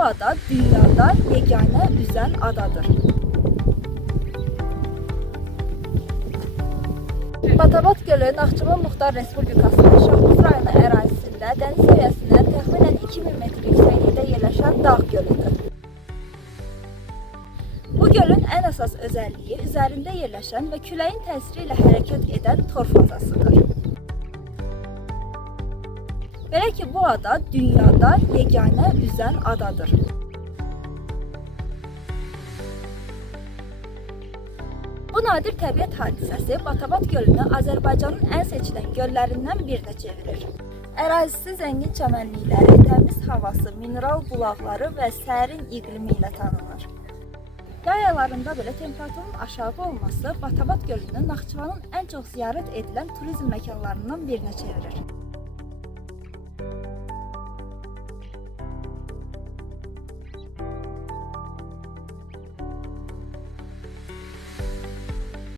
bu ada dünyada yeganə üzən adadır. Batabat gölü Naxçıvan Muxtar Respublikasının Şahbuz rayonu ərazisində dəniz səviyyəsindən təxminən 2000 metr yüksəklikdə yerləşən dağ gölüdür. Bu gölün ən əsas özəlliyi üzərində yerləşən və küləyin təsiri ilə hərəkət edən tor fazasıdır. Belə ki, bu ada dünyada yeganə üzən adadır. Bu nadir təbiət hadisəsi Batabat gölünü Azərbaycanın ən seçilən göllərindən birinə çevirir. Ərazisi zəngin çəmənlikləri, təmiz havası, mineral bulaqları və sərin iqlimi ilə tanınır. Yay aylarında belə temperaturun aşağı olması Batabat gölünü Naxçıvanın ən çox ziyarət edilən turizm məkanlarından birinə çevirir.